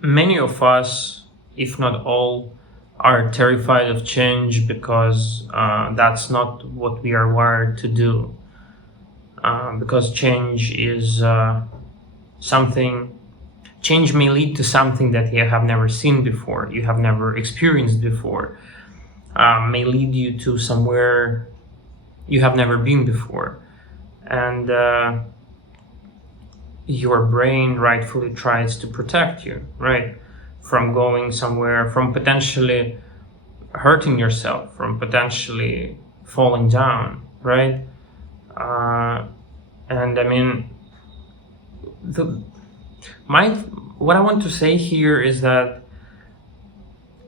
many of us, if not all, are terrified of change because that's not what we are wired to do. Because change is something, change may lead to something that you have never seen before, you have never experienced before, may lead you to somewhere you have never been before. And your brain rightfully tries to protect you, right? From going somewhere, from potentially hurting yourself, from potentially falling down, right? And I mean, what I want to say here is that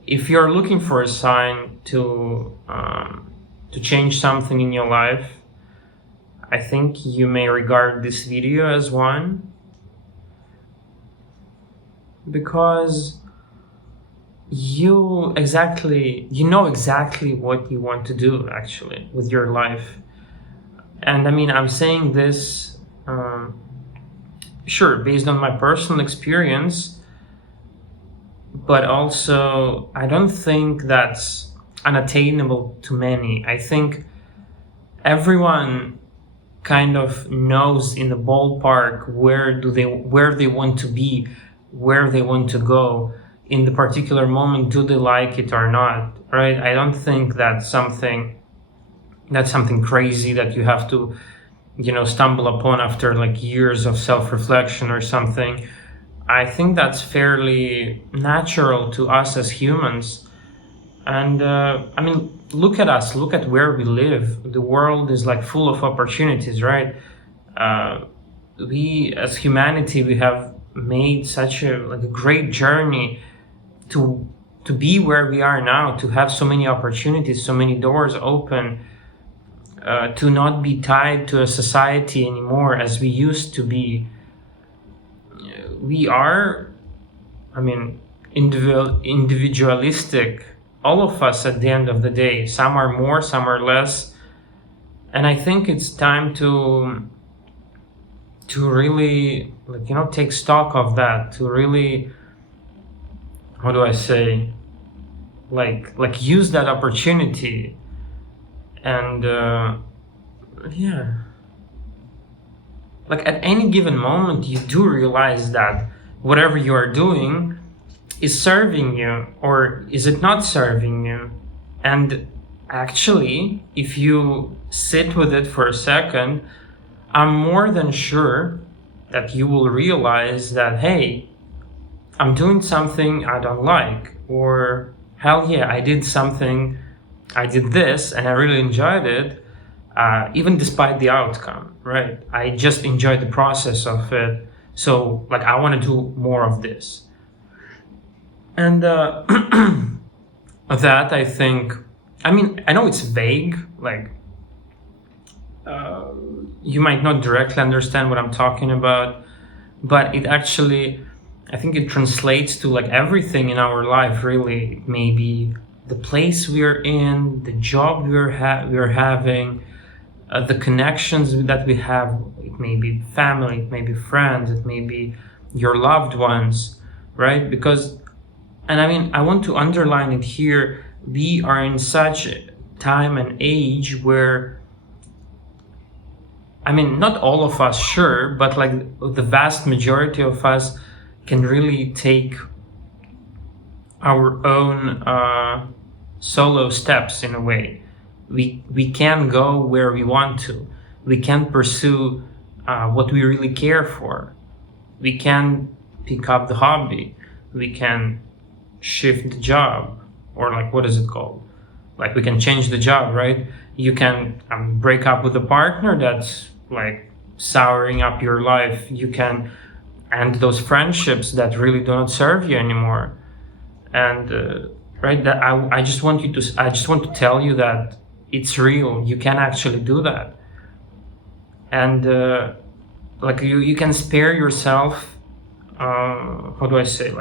if you're looking for a sign to change something in your life, I think you may regard this video as one, because you know exactly what you want to do actually with your life. And I mean, I'm saying this sure based on my personal experience, but also I don't think that's unattainable to many. I think everyone kind of knows in the ballpark where they want to be, where they want to go in the particular moment. Do they like it or not, right? I don't think that's something crazy that you have to, stumble upon after like years of self-reflection or something. I think that's fairly natural to us as humans. And I mean, look at us, look at where we live. The world is like full of opportunities, right? We as humanity, we have made such a great journey to be where we are now, to have so many opportunities, so many doors open, to not be tied to a society anymore as we used to be. We are, I mean, individualistic, all of us at the end of the day. Some are more, some are less. And I think it's time to really, take stock of that, to really, how do I say, use that opportunity. And at any given moment, you do realize that whatever you are doing is serving you, or is it not serving you? And actually, if you sit with it for a second, I'm more than sure that you will realize that, hey, I'm doing something I don't like, or hell yeah, I did this and I really enjoyed it, even despite the outcome, right? I just enjoyed the process of it. So I want to do more of this. And that, I think, I mean, I know it's vague, you might not directly understand what I'm talking about, but it actually, I think it translates to everything in our life, really. It may be the place we're in, the job we're having, the connections that we have. It may be family, it may be friends, it may be your loved ones, right? Because, and I mean, I want to underline it here, we are in such a time and age where, I mean, not all of us, sure, but the vast majority of us can really take our own solo steps in a way. We can go where we want to. We can pursue what we really care for. We can pick up the hobby. We can shift the job, or what is it called? We can change the job, right? You can break up with a partner that's souring up your life. You can end those friendships that really do not serve you anymore. And right, that I just want to tell you that it's real. You can actually do that. And you can spare yourself, how do I say,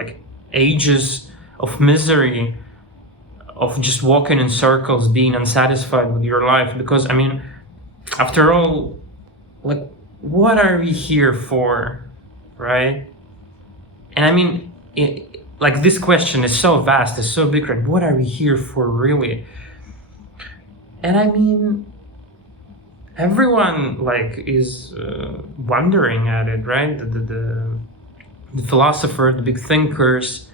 ages of misery, of just walking in circles, being unsatisfied with your life. Because I mean, after all, what are we here for, right? And I mean, like this question is so vast, it's so big, right? What are we here for, really? And I mean, everyone like is wondering at it, right? The philosopher, the big thinkers,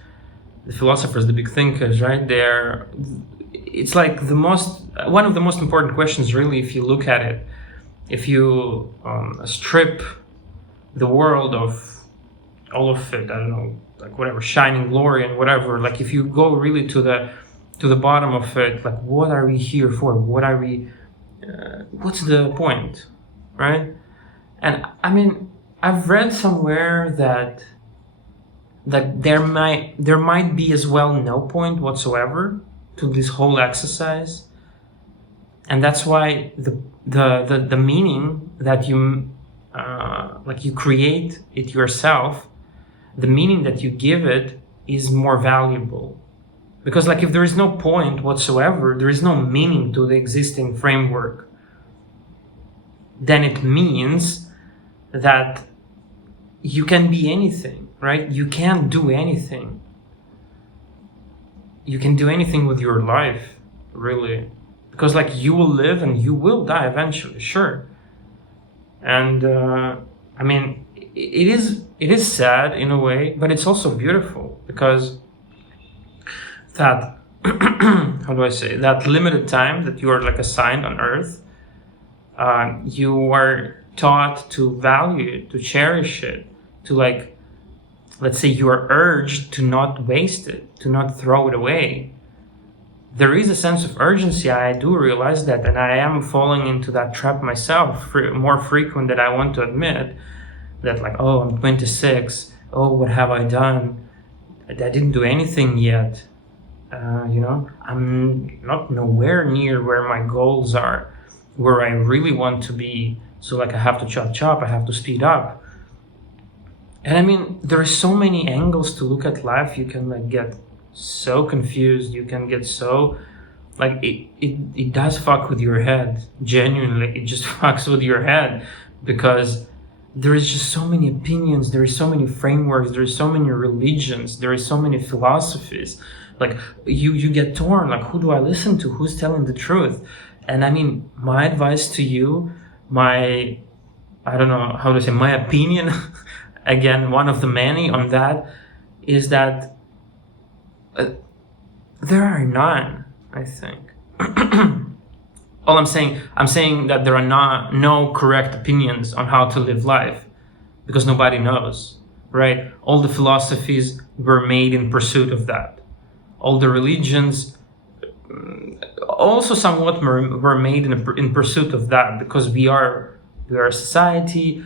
the big thinkers, right? It's like one of the most important questions, really, if you look at it. If you strip the world of all of it, I don't know, like whatever, shining glory and whatever, like if you go really to the bottom of it, like what are we here for? What's the point, right? And I mean, I've read somewhere that there might be as well no point whatsoever to this whole exercise, and that's why the meaning that you you create it yourself, the meaning that you give it is more valuable. Because like if there is no point whatsoever, there is no meaning to the existing framework, then it means that you can be anything, right? You can't do anything. You can do anything with your life, really. Because like you will live and you will die eventually, sure. And I mean, it is sad in a way, but it's also beautiful, because that how do I say, that limited time that you are like assigned on Earth, you are taught to value it, to cherish it, to like, let's say you are urged to not waste it, to not throw it away. There is a sense of urgency, I do realize that, and I am falling into that trap myself more frequent than I want to admit, that like, oh, I'm 26, oh, what have I done? I didn't do anything yet. I'm not nowhere near where my goals are, where I really want to be. So like I have to chop, I have to speed up. And I mean, there are so many angles to look at life. You can like get so confused, you can get so like it does fuck with your head. Genuinely, it just fucks with your head, because there is just so many opinions, there is so many frameworks, there is so many religions, there is so many philosophies. Like you get torn, like who do I listen to? Who's telling the truth? And I mean, my advice to you, I don't know how to say, my opinion, again, one of the many on that, is that there are none, I think. All I'm saying that there are no correct opinions on how to live life, because nobody knows, right? All the philosophies were made in pursuit of that. All the religions also somewhat were made in pursuit of that, because we are a society.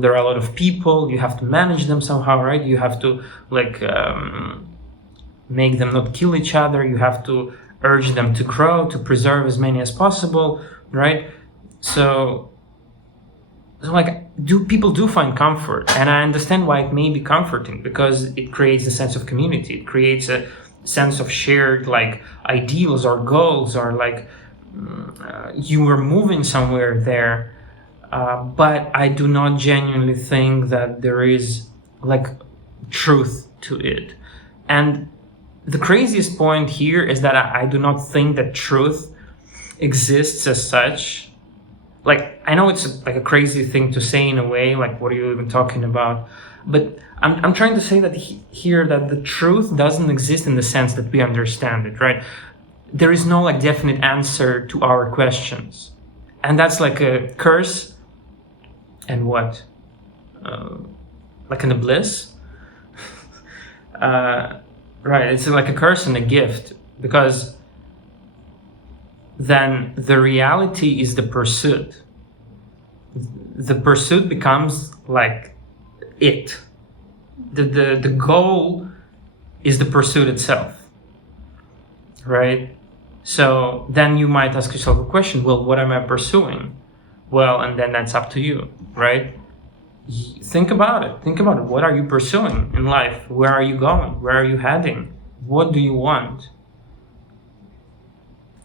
There are a lot of people. You have to manage them somehow, right? You have to like make them not kill each other. You have to urge them to grow, to preserve as many as possible, right? So like, people do find comfort, and I understand why it may be comforting, because it creates a sense of community. It creates a sense of shared like ideals or goals, or like you are moving somewhere there. But I do not genuinely think that there is like truth to it. And the craziest point here is that I do not think that truth exists as such. Like, I know it's like a crazy thing to say in a way, like what are you even talking about? But I'm trying to say that here that the truth doesn't exist in the sense that we understand it, right? There is no like definite answer to our questions. And that's like a curse and what? Like an bliss? Right, it's like a curse and a gift, because then the reality is the pursuit. The pursuit becomes like it. The goal is the pursuit itself, right? So then you might ask yourself a question, well, what am I pursuing? Well, and then that's up to you, right? Think about it. Think about it. What are you pursuing in life? Where are you going? Where are you heading? What do you want?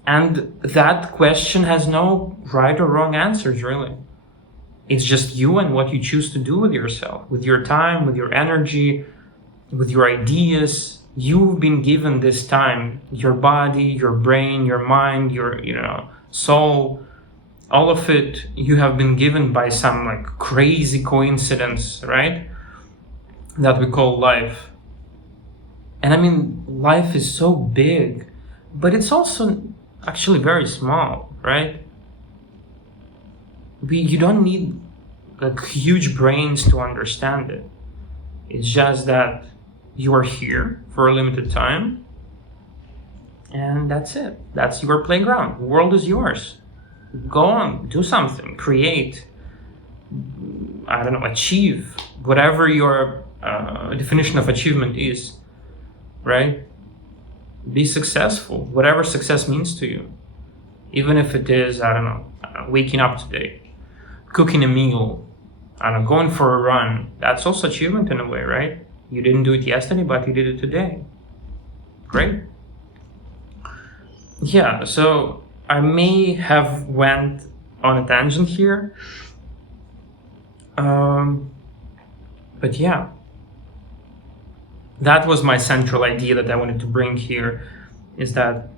And that question has no right or wrong answers, really. It's just you and what you choose to do with yourself, with your time, with your energy, with your ideas, You've been given this time, your body, your brain, your mind, your soul, all of it you have been given by some like crazy coincidence, right? That we call life. And I mean, life is so big, but it's also actually very small, right? You don't need like huge brains to understand it. It's just that you are here for a limited time, and that's it. That's your playground. The world is yours. Go on, do something, create, I don't know, achieve whatever your definition of achievement is, right? Be successful, whatever success means to you. Even if it is, I don't know, waking up today, cooking a meal, I don't know, going for a run. That's also achievement in a way, right? You didn't do it yesterday, but you did it today. Great. Yeah, so I may have went on a tangent here. But yeah, that was my central idea that I wanted to bring here, is that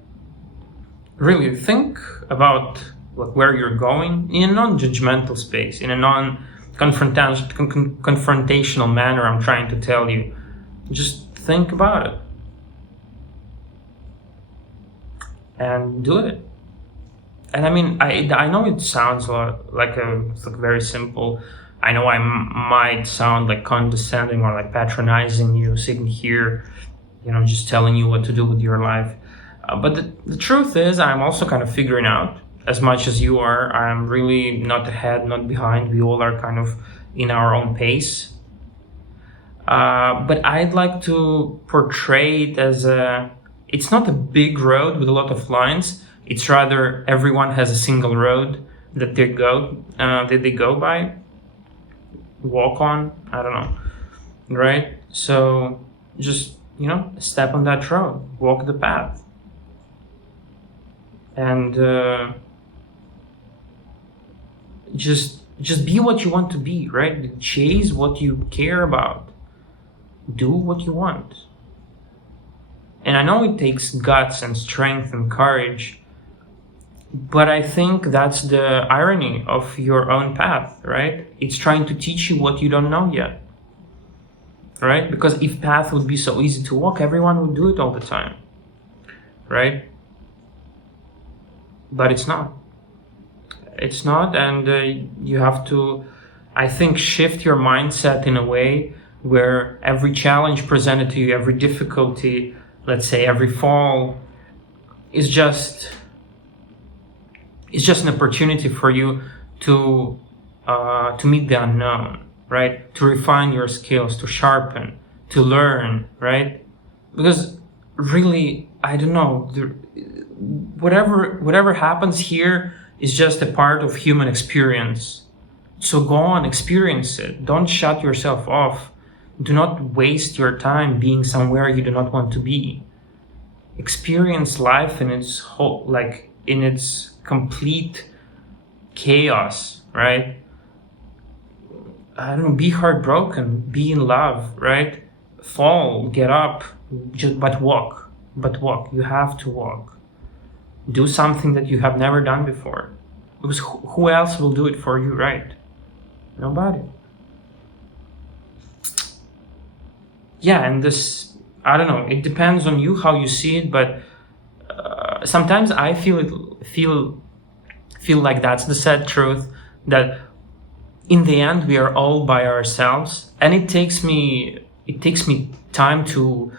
really think about where you're going in a non-judgmental space, in a non-confrontational manner. I'm trying to tell you, just think about it and do it. And I mean, I know it sounds like very simple. I know I might sound like condescending or like patronizing you, sitting here, just telling you what to do with your life. But the truth is, I'm also kind of figuring out as much as you are. I'm really not ahead, not behind. We all are kind of in our own pace. But I'd like to portray it as it's not a big road with a lot of lines. It's rather everyone has a single road that they go by, walk on. I don't know, right? So just step on that road, walk the path, and just be what you want to be, right? Chase what you care about. Do what you want. And I know it takes guts and strength and courage, but I think that's the irony of your own path, right? It's trying to teach you what you don't know yet, right? Because if path would be so easy to walk, everyone would do it all the time, right? But it's not. It's not, and you have to, I think, shift your mindset in a way where every challenge presented to you, every difficulty, let's say every fall, is just an opportunity for you to meet the unknown, right? To refine your skills, to sharpen, to learn, right? Because really, I don't know, whatever happens here is just a part of human experience. So go on, experience it. Don't shut yourself off. Do not waste your time being somewhere you do not want to be. Experience life in its whole, like in its complete chaos, right? I don't know, be heartbroken, be in love, right? Fall, get up, but walk. You have to walk. Do something that you have never done before. Because who else will do it for you, right? Nobody. Yeah, and this, I don't know, it depends on you how you see it, but sometimes I feel like that's the sad truth, that in the end we are all by ourselves, and it takes me time to,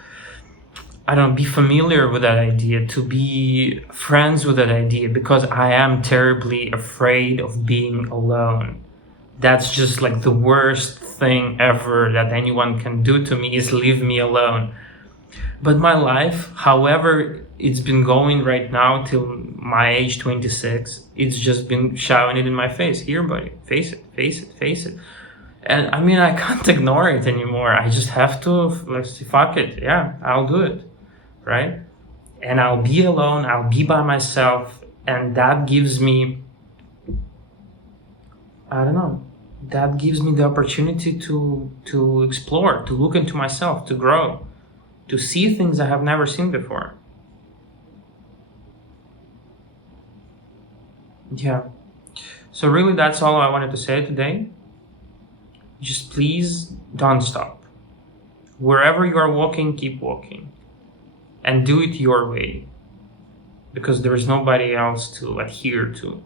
I don't know, be familiar with that idea, to be friends with that idea, because I am terribly afraid of being alone. That's just like the worst thing ever that anyone can do to me, is leave me alone. But my life, however it's been going right now till my age 26, it's just been shouting it in my face. Here, buddy, face it. And I mean, I can't ignore it anymore. I just have to, fuck it. Yeah, I'll do it, right? And I'll be alone, I'll be by myself, and that gives me, I don't know, that gives me the opportunity to explore, to look into myself, to grow, to see things I have never seen before. Yeah. So really, that's all I wanted to say today. Just please don't stop. Wherever you are walking, keep walking. And do it your way. Because there is nobody else to adhere to,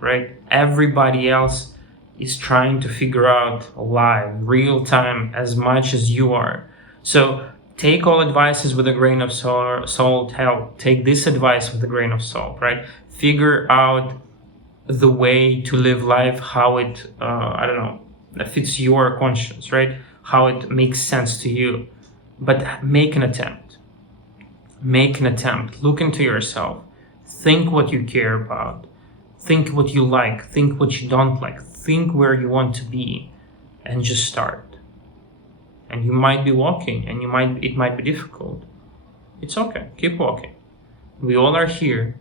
right? Everybody else is trying to figure out live, real time, as much as you are. So take all advices with a grain of salt. Take this advice with a grain of salt, right? Figure out the way to live life, how it, that fits your conscience, right? How it makes sense to you. But make an attempt. Make an attempt. Look into yourself. Think what you care about. Think what you like. Think what you don't like. Think where you want to be, and just start. And you might be walking, and it might be difficult. It's okay. Keep walking. We all are here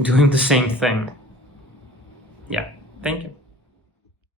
doing the same thing. Yeah. Thank you.